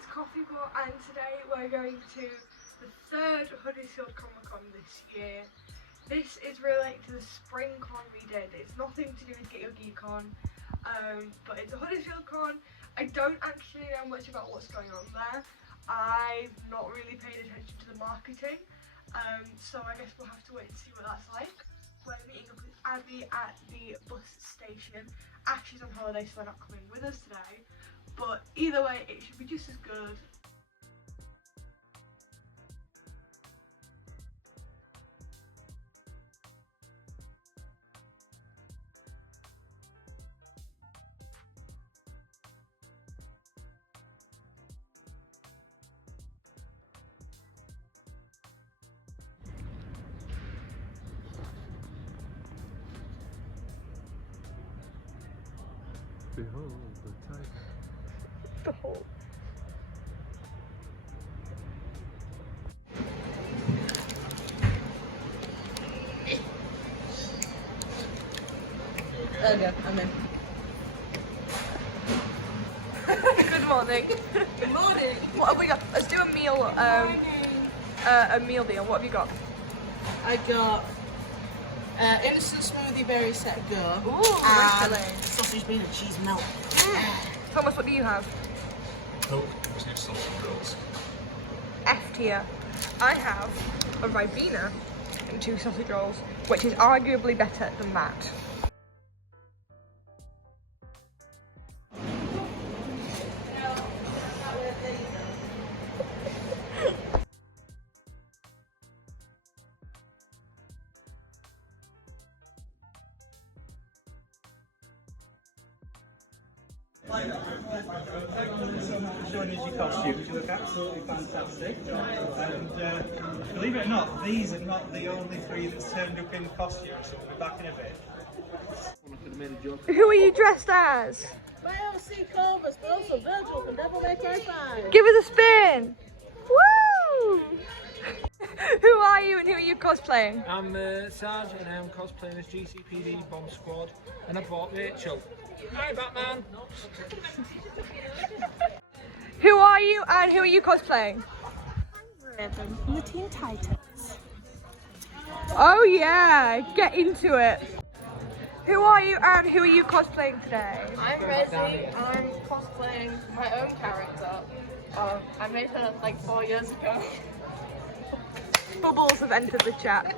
it's Coffee Pot, and today we're going to the third Huddersfield Comic Con this year. This is related to the spring con we did. It's nothing to do with Get Your Geek On, but it's a Huddersfield con. I don't actually know much about what's going on there. I've not really paid attention to the marketing, so I guess we'll have to wait and see what that's like. We're meeting up with Abby at the bus station. Ashley's on holiday, so they're not coming with us today. But either way, it should be just as good. Behold the tiger. Behold. There we go, I'm in. Good morning. Good morning. What have we got? Let's do a meal. A meal deal. What have you got? I got instant smoothie berry set go. Ooh, and really? sausage bean and cheese melt. Thomas, what do you have? Nope, just need sausage rolls. F tier. I have a Ribena and 2 sausage rolls, which is arguably better than that. Showing us your costumes, you look absolutely fantastic. And believe it or not, these are not the only 3 that's turned up in costume, so we'll be back in a bit. Who are you dressed as? Biosea Corvus, but also Virgil from Devil May Cry 5. Give us a spin! Woo! Who are you and who are you cosplaying? I'm Sarge and I'm cosplaying as GCPD Bomb Squad and I bought Rachel. Hi Batman! Who are you and who are you cosplaying? Raven from the Teen Titans. Oh yeah, get into it. Who are you and who are you cosplaying today? I'm Rezi, I'm cosplaying my own character. I made her like 4 years ago. Bubbles have entered the chat.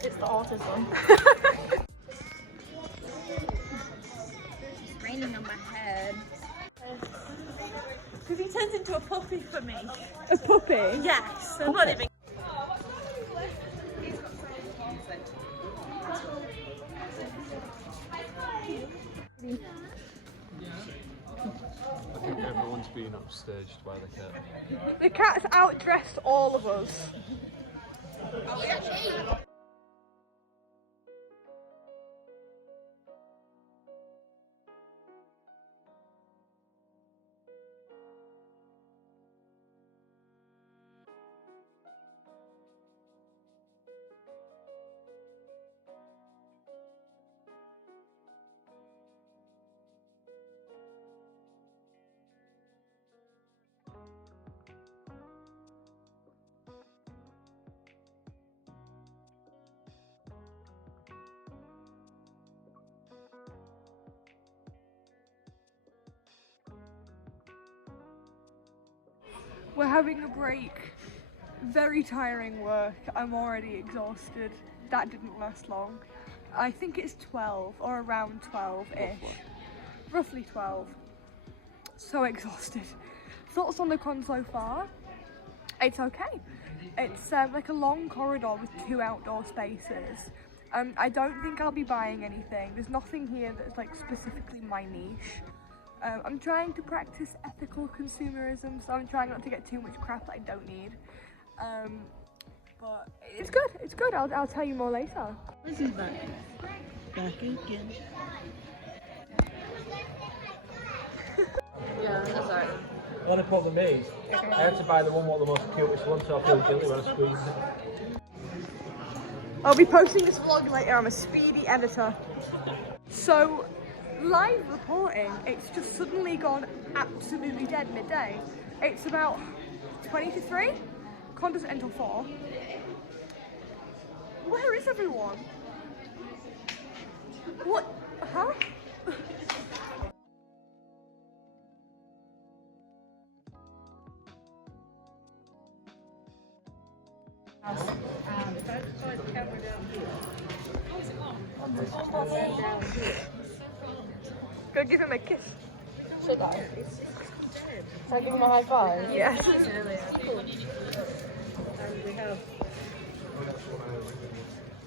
It's the autism. It's raining on my head. Because he turns into a puppy for me. A puppy? Yes, I'm not even. I think everyone's been upstaged by the cat. The cat's outdressed all of us. We're having a break. Very tiring work. I'm already exhausted. That didn't last long. I think it's 12 or around 12-ish. Roughly 12. So exhausted. Thoughts on the con so far? It's okay. It's like a long corridor with 2 outdoor spaces. I don't think I'll be buying anything. There's nothing here that's like specifically my niche. I'm trying to practice ethical consumerism, so I'm trying not to get too much crap that I don't need. But it's good, it's good. I'll tell you more later. This is back. Back again. Yeah, that's alright. The only problem is, I had to buy the one what the most cutest one, so I feel guilty when I squeeze it. I'll be posting this vlog later. I'm a speedy editor. So live reporting, it's just suddenly gone absolutely dead midday. It's about 20 to 3. Con doesn't end until 4. Where is everyone? What? Huh? If I put the camera down here. Oh, is it on? And down here. Go give him a kiss. Should I? Should I give him a high five? Yes. Cool. And we have.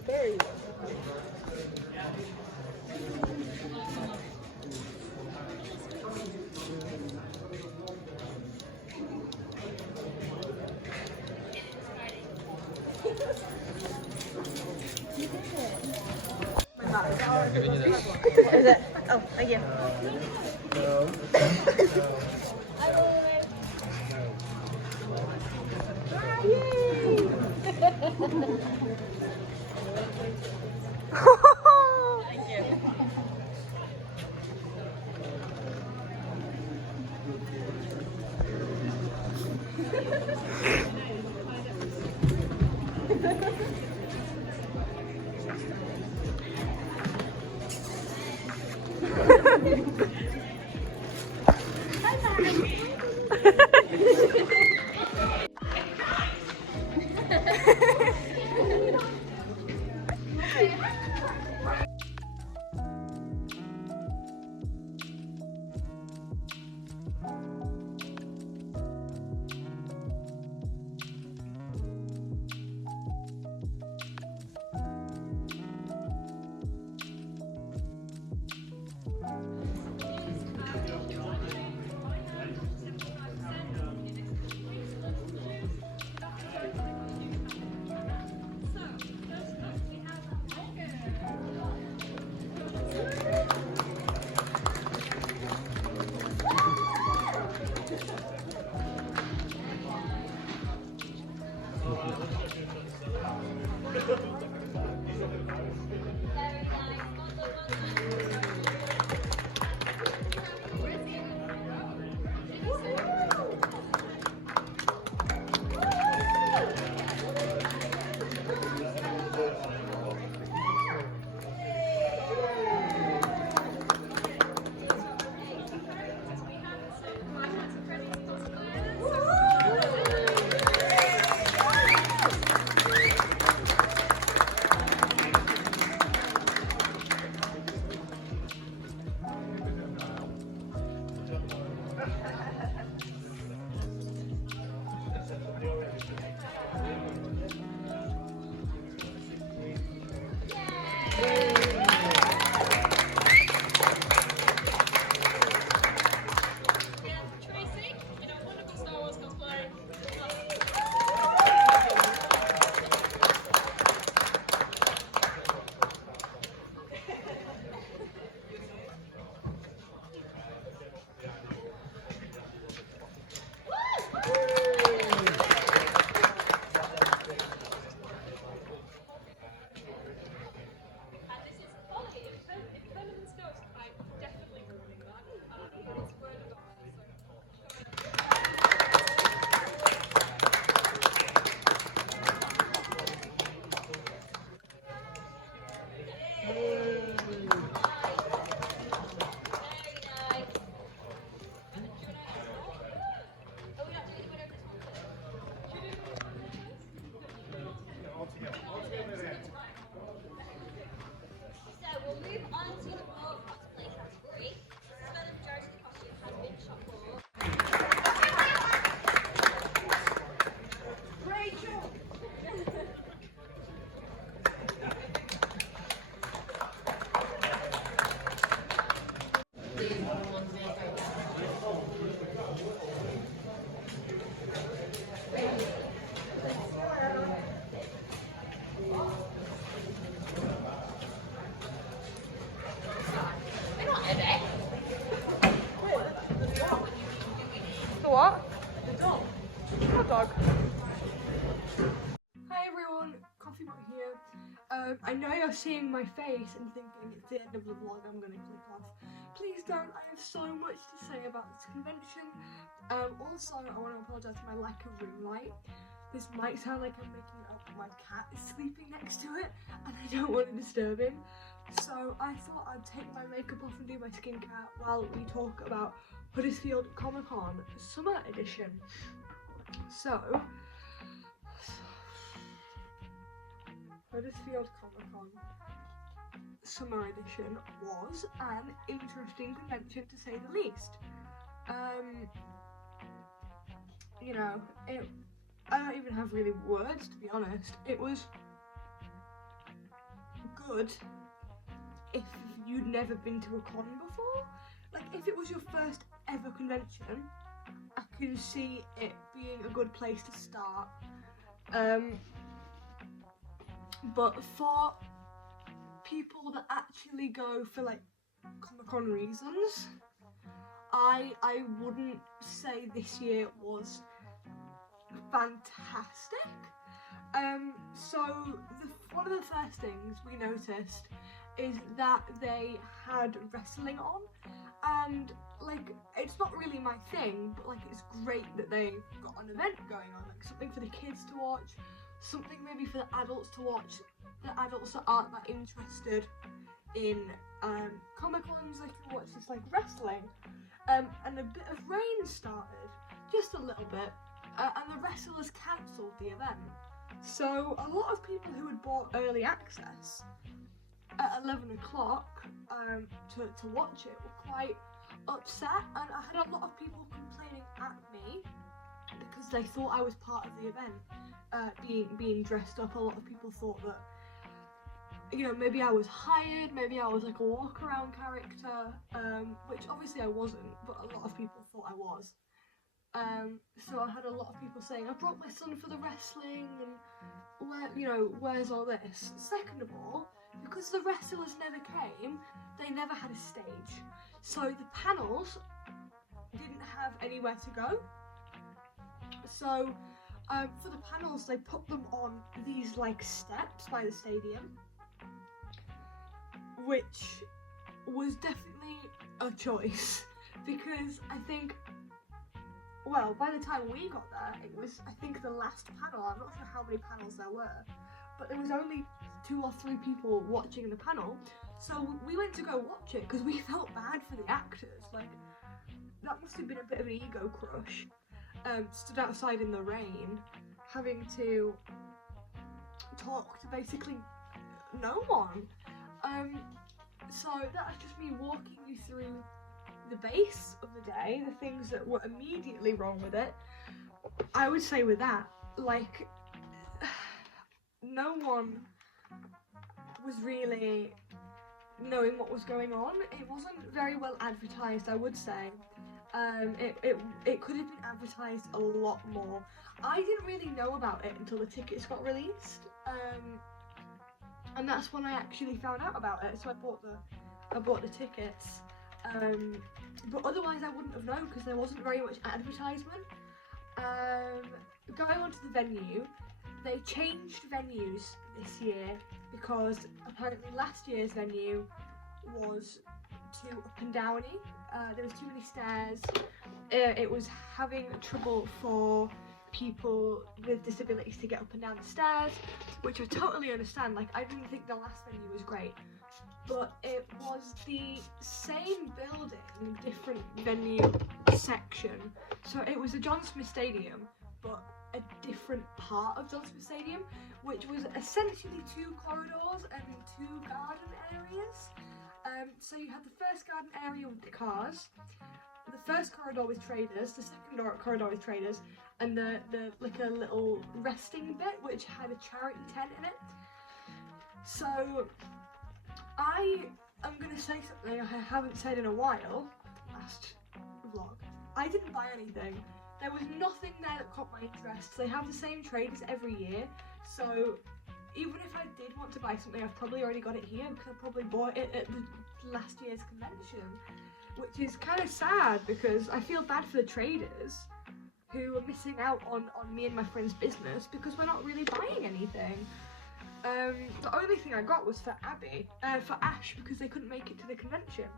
There you go. What is it? Oh, thank you. I know you're seeing my face and thinking it's the end of the vlog, I'm gonna click off. Please don't, I have so much to say about this convention. Also, I want to apologise for my lack of ring light. This might sound like I'm making it up, but my cat is sleeping next to it and I don't want to disturb him. So I thought I'd take my makeup off and do my skincare while we talk about Huddersfield Comic Con Summer Edition. So, Huddersfield Comic Con Summer Edition was an interesting convention to say the least. You know, I don't even have really words, to be honest. It was good if you'd never been to a con before. Like, if it was your first ever convention, I can see it being a good place to start. But for people that actually go for like Comic-Con reasons, I wouldn't say this year was fantastic. So one of the first things we noticed is that they had wrestling on, and like, it's not really my thing, but like, it's great that they've got an event going on, like something for the kids to watch, something maybe for the adults to watch, the adults that aren't that interested in Comic-Cons. They can watch this like wrestling, and a bit of rain started, just a little bit, and the wrestlers cancelled the event. So a lot of people who had bought early access at 11 o'clock to watch it were quite upset, and I had a lot of people complaining at me because they thought I was part of the event, being dressed up. A lot of people thought that, you know, maybe I was hired, maybe I was like a walk around character, which obviously I wasn't, but a lot of people thought I was. So I had a lot of people saying, I brought my son for the wrestling, and where's all this? Second of all, because the wrestlers never came, they never had a stage. So the panels didn't have anywhere to go. So for the panels, they put them on these like steps by the stadium, which was definitely a choice, because I think, well, by the time we got there, it was, I think, the last panel. I'm not sure how many panels there were, but there was only 2 or 3 people watching the panel. So we went to go watch it because we felt bad for the actors. Like, that must have been a bit of an ego crush. Stood outside in the rain, having to talk to basically no one. So that was just me walking you through the base of the day, the things that were immediately wrong with it. I would say with that, like, no one was really knowing what was going on. It wasn't very well advertised, I would say. It could have been advertised a lot more. I didn't really know about it until the tickets got released, and that's when I actually found out about it. So I bought the tickets. But otherwise I wouldn't have known because there wasn't very much advertisement. Going on to the venue, they changed venues this year because apparently last year's venue was too up and downy. There was too many stairs. It was having trouble for people with disabilities to get up and down the stairs, which I totally understand. Like, I didn't think the last venue was great, but it was the same building, different venue section. So it was a John Smith Stadium, but a different part of John Smith Stadium, which was essentially 2 corridors and 2 garden areas. So you had the first garden area with the cars, the first corridor with traders, the second corridor with traders, and the like a little resting bit which had a charity tent in it. So I am going to say something I haven't said in a while, last vlog. I didn't buy anything. There was nothing there that caught my interest. They have the same traders every year, so even if I did want to buy something, I've probably already got it here because I probably bought it at the last year's convention, which is kind of sad because I feel bad for the traders who are missing out on me and my friend's business because we're not really buying anything. The only thing I got was for for Ash, because they couldn't make it to the convention.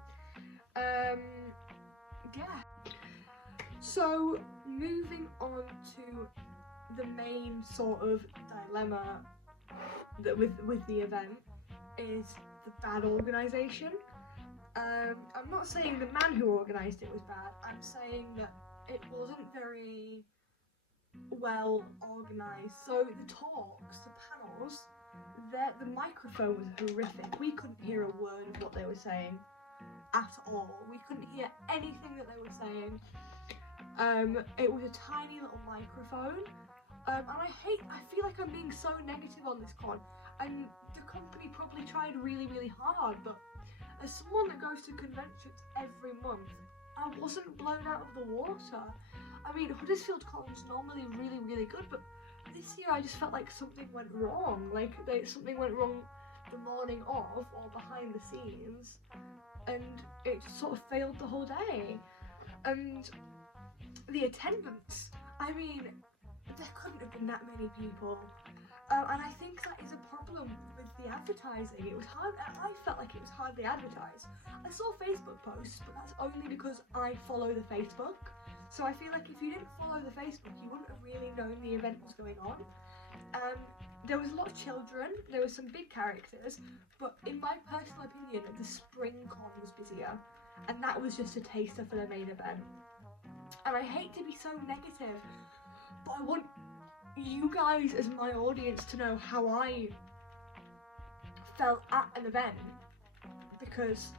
Yeah. So moving on to the main sort of dilemma that with the event is the bad organisation. I'm not saying the man who organised it was bad. I'm saying that it wasn't very well organised. So the talks, the panels, the microphone was horrific. We couldn't hear a word of what they were saying at all. We couldn't hear anything that they were saying. It was a tiny little microphone, and I feel like I'm being so negative on this con, and the company probably tried really hard, but as someone that goes to conventions every month, I wasn't blown out of the water. I mean, Huddersfield Con's normally really good, but this year I just felt like something went wrong. Like something went wrong the morning of or behind the scenes, and it just sort of failed the whole day. And the attendance, I mean, there couldn't have been that many people. And I think that is a problem with the advertising. It was hard. I felt like it was hardly advertised. I saw Facebook posts, but that's only because I follow the Facebook. So I feel like if you didn't follow the Facebook, you wouldn't have really known the event was going on. There was a lot of children, there were some big characters, but in my personal opinion, the Spring Con was busier, and that was just a taster for the main event. And I hate to be so negative, but I want you guys as my audience to know how I felt at an event, because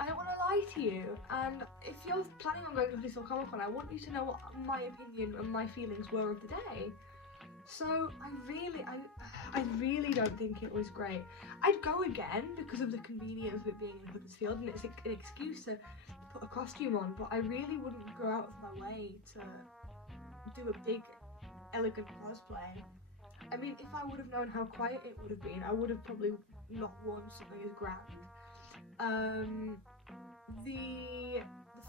I don't want to lie to you. And if you're planning on going to Huddersfield Comic Con, I want you to know what my opinion and my feelings were of the day. So I really don't think it was great. I'd go again because of the convenience of it being in Huddersfield, and it's an excuse to put a costume on, but I really wouldn't go out of my way to do a big elegant cosplay. I mean, if I would have known how quiet it would have been, I would have probably not worn something as grand. The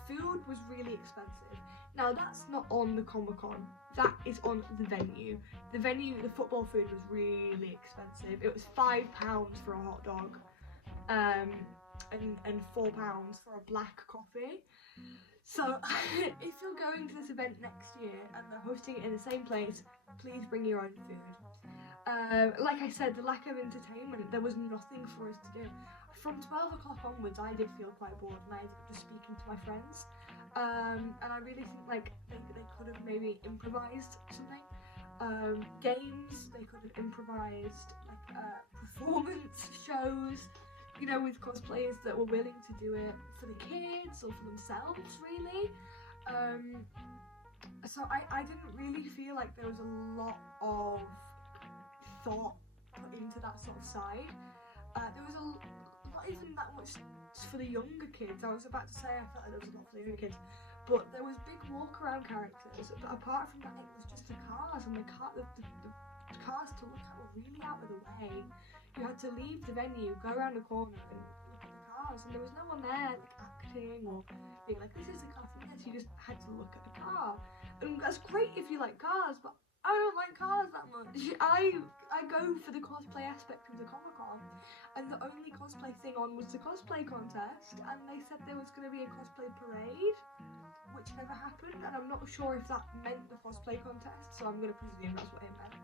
food was really expensive. Now that's not on the Comic Con, that is on the venue. The football food was really expensive. It was £5 for a hot dog, and £4 for a black coffee. So if you're going to this event next year and they're hosting it in the same place, please bring your own food. Like I said, the lack of entertainment, there was nothing for us to do. From 12 o'clock onwards, I did feel quite bored, and I ended up just speaking to my friends. And I really think like they could have maybe improvised something. Games, they could have improvised like performance shows, you know, with cosplayers that were willing to do it for the kids or for themselves, really. So I didn't really feel like there was a lot of thought put into that sort of side. There was not even that much for the younger kids. I was about to say I felt like there was a lot for the younger kids, but there was big walk around characters, but apart from that it was just the cars, and the cars to look at were really out of the way. You had to leave the venue, go around the corner and look at the cars, and there was no one there like acting or being like, this is the car from this. You just had to look at the car, and that's great if you like cars, but I don't like cars that much. I go for the cosplay aspect of the Comic Con, and the only cosplay thing on was the cosplay contest, and they said there was going to be a cosplay parade, which never happened, and I'm not sure if that meant the cosplay contest, so I'm going to presume that's what it meant.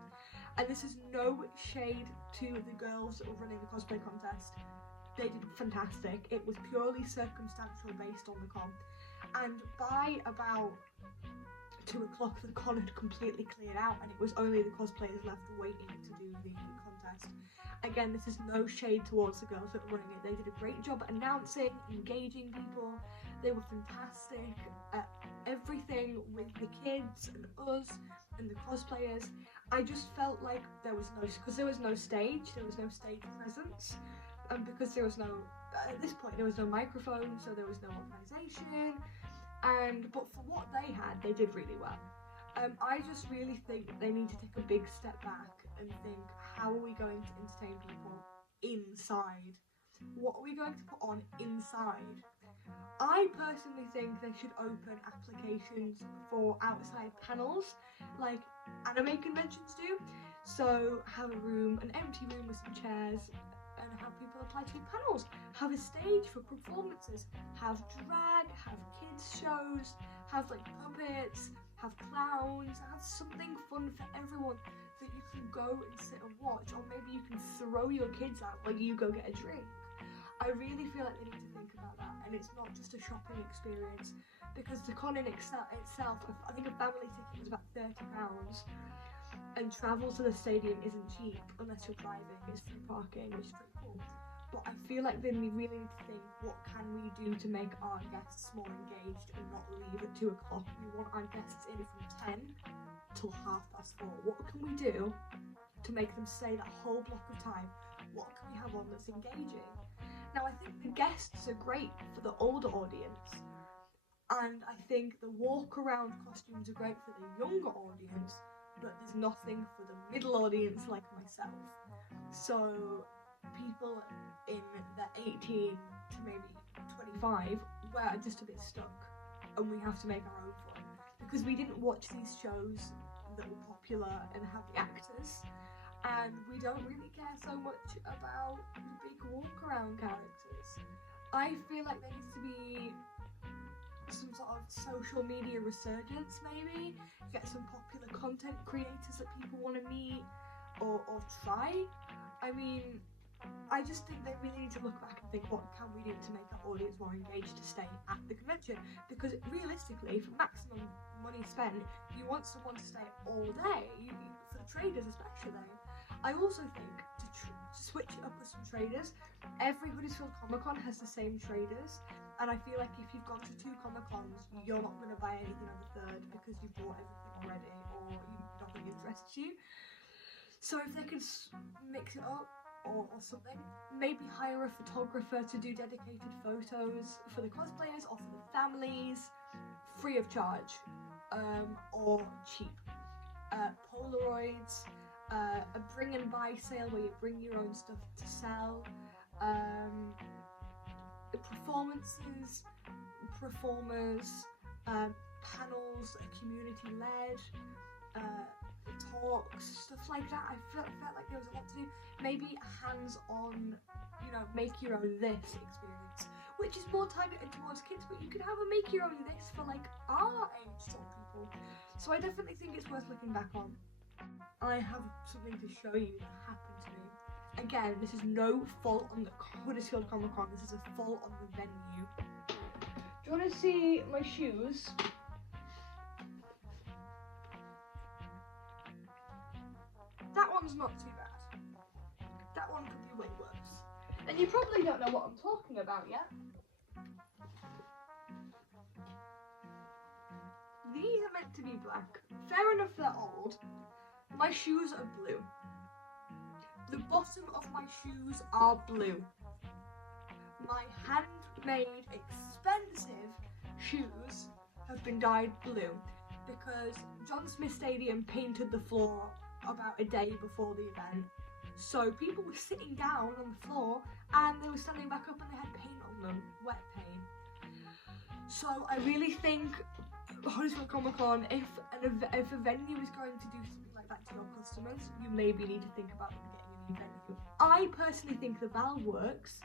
And this is no shade to the girls that were running the cosplay contest. They did fantastic. It was purely circumstantial based on the con, and by about 2 o'clock the con had completely cleared out, and it was only the cosplayers left waiting to do the contest. Again, this is no shade towards the girls that were running it. They did a great job at announcing, engaging people. They were fantastic at everything with the kids and us and the cosplayers. I just felt like there was no stage, there was no stage presence, and because there was no, at this point there was no microphone, so there was no organisation. But for what they had, they did really well. I just really think they need to take a big step back and think, how are we going to entertain people inside? What are we going to put on inside? I personally think they should open applications for outside panels, like anime conventions do. So have an empty room with some chairs, and have people apply to panels. Have a stage for performances. Have drag, have kids shows, have like puppets, have clowns, have something fun for everyone that you can go and sit and watch, or maybe you can throw your kids out while you go get a drink. I really feel like they need to think about that, and it's not just a shopping experience, because the con in itself, I think a family ticket was about £30, and travel to the stadium isn't cheap unless you're driving. It's free parking, which is pretty cool. But I feel like they really need to think, what can we do to make our guests more engaged and not leave at 2 o'clock? We want our guests in from 10 till 4:30. What can we do to make them stay that whole block of time? What can we have on that's engaging? Now, I think the guests are great for the older audience, and I think the walk around costumes are great for the younger audience, but there's nothing for the middle audience like myself. So people in their 18 to maybe 25, we're just a bit stuck, and we have to make our own fun, because we didn't watch these shows that were popular and have the actors, and we don't really care so much about the big walk around characters. I feel like there needs to be some sort of social media resurgence, maybe get some popular content creators that people want to meet or try. I mean, I just think they really need to look back and think, what can we do to make our audience more engaged to stay at the convention? Because realistically, for maximum money spent, you want someone to stay all day, for the traders especially. I also think to switch it up with some traders. Every Huddersfield Comic Con has the same traders, and I feel like if you've gone to 2 Comic Cons, you're not going to buy anything on the third because you've bought everything already, or nothing interests you. So if they could mix it up, or something, maybe hire a photographer to do dedicated photos for the cosplayers or for the families, free of charge, or cheap. Polaroids, a bring and buy sale where you bring your own stuff to sell, performances, performers, panels, community led, talks, stuff like that. I felt like there was a lot to do. Maybe a hands-on, make your own this experience, which is more targeted towards kids, but you can have a make your own this for like our age sort of people. So I definitely think it's worth looking back on. I have something to show you that happened to me. Again, this is no fault on the Huddersfield Comic Con, this is a fault on the venue. Do you want to see my shoes? That one's not too bad. That one could be way worse. And you probably don't know what I'm talking about yet. These are meant to be black. Fair enough, they're old. My shoes are blue. The bottom of my shoes are blue. My handmade, expensive shoes have been dyed blue because John Smith Stadium painted the floor about a day before the event. So people were sitting down on the floor and they were standing back up and they had paint on them, wet paint. So I really think Huddersfield Comic Con, if a venue is going to do something like that to your customers, you maybe need to think about them getting a new venue. I personally think the Val works,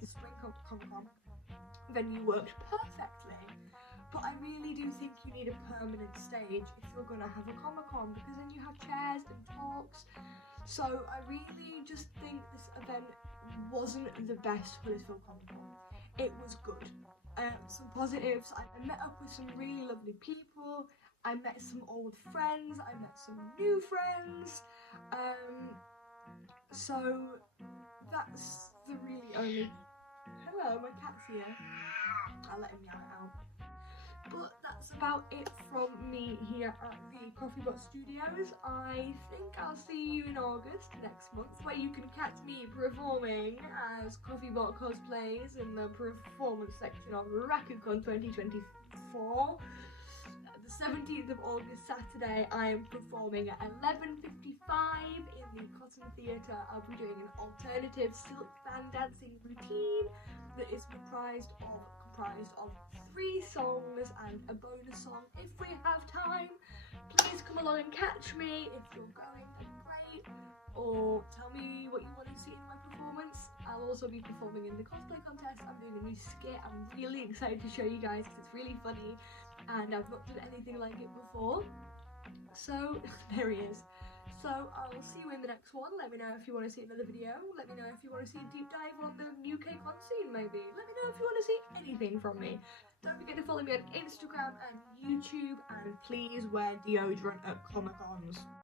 the Spring Comic Con venue worked perfectly, but I really do think you need a permanent stage if you're going to have a Comic Con, because then you have chairs and talks. So I really just think this event wasn't the best Huddersfield Comic Con. It was good. Some positives, I met up with some really lovely people, I met some old friends, I met some new friends, so that's the really only... Hello, my cat's here. I'll let him meow it out. But that's about it from me here at the Coffee Bot Studios. I think I'll see you in August next month, where you can catch me performing as Coffee Bot Cosplays in the performance section of RaccoonCon 2024. The 17th of August, Saturday, I am performing at 11:55 in the Cotton Theatre. I'll be doing an alternative silk fan dancing routine that is comprised of comprised of 3 songs and a bonus song if we have time. Please come along and catch me. If you're going, then great. Or tell me what you want to see in my performance. I'll also be performing in the cosplay contest. I'm doing a new skit. I'm really excited to show you guys because it's really funny and I've not done anything like it before. So there he is. So I'll see you in the next one. Let me know if you want to see another video. Let me know if you want to see a deep dive on the UK con scene maybe. Let me know if you want to see anything from me. Don't forget to follow me on Instagram and YouTube, and please wear deodorant at Comic-Cons.